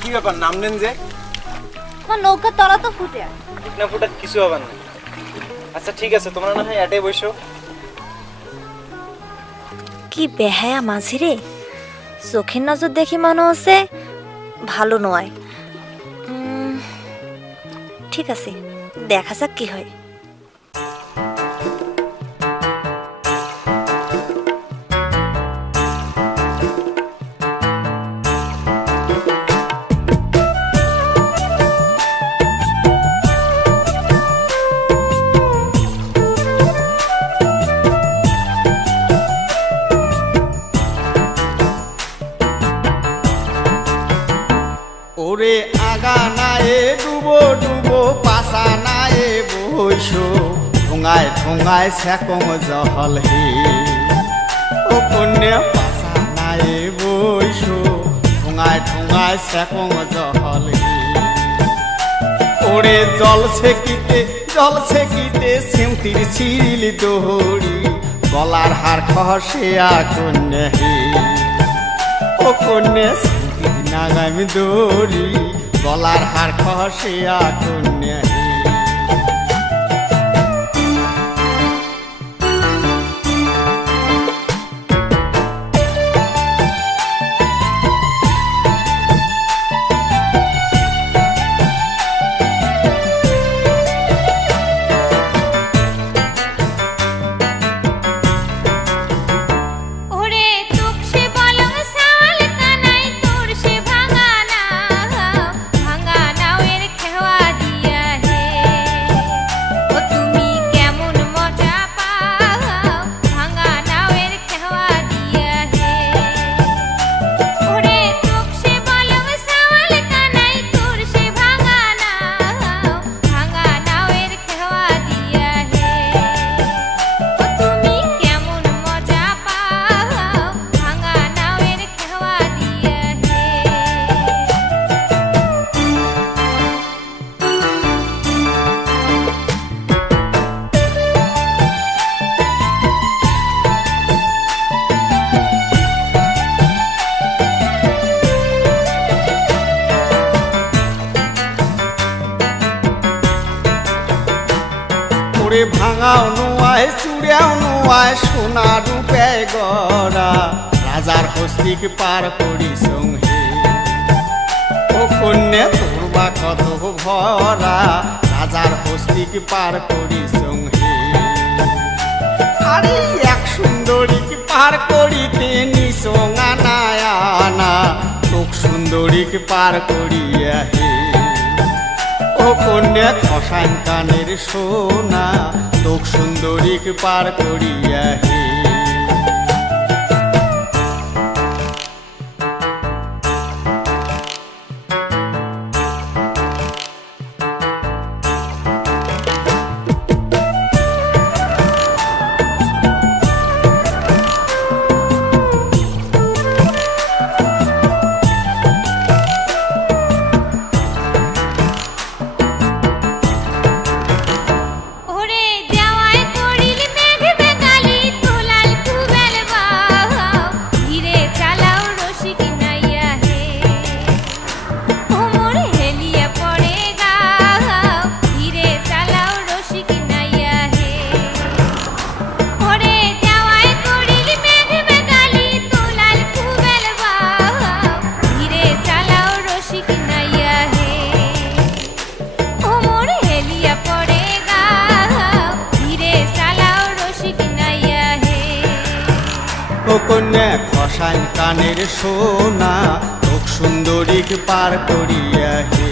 কি ব্যাপার নামলেন যে? আমার নৌকার তলা তো ফুটে না ফুটার কিছু হবার না। আচ্ছা ঠিক আছে, তোমরা না হয় এটাই বসো। কি বেহায়া মাঝি রে, চোখের নজর দেখি মনে হচ্ছে ভালো নয়। ঠিক আছে, দেখা যাক কি হয়। ওরে আগা নায়ে ডুবো ডুবো পাশা নায়ে বইসো ঠোঙায় ঠোঙায় সেকম জহল হে ও কন্যা পাশা নায়ে বইসো ঠোঙায় ঠোঙায় সেকম জহল হে ওরে জল সেকিতে সিমতির ছিরিল দৌড়ি গলার হার খসে কন্যা হে ও কন্যা নাগামি দৌড়ি গলার হার খসে কন্যা হে ভাঙাও নোয়ায় চুড়াও নোয়ায় সোনা রূপে গড়া রাজার হস্তিক পার করি সঙ্গে ও কন্যা তোর বা কত ভরা রাজার হস্তিক পার করি সঙ্গে আরে এক সুন্দরীকে পার করিতে নিসঙ্গা নায়ানা তোক সুন্দরীকে পার করিয়া হে ও কন্যা খসান কানের সোনা তোক সুন্দরীকে পার করিয়া হে কন্যা খসান কানের সোনা তোক সুন্দরীকে পার করিয়া হে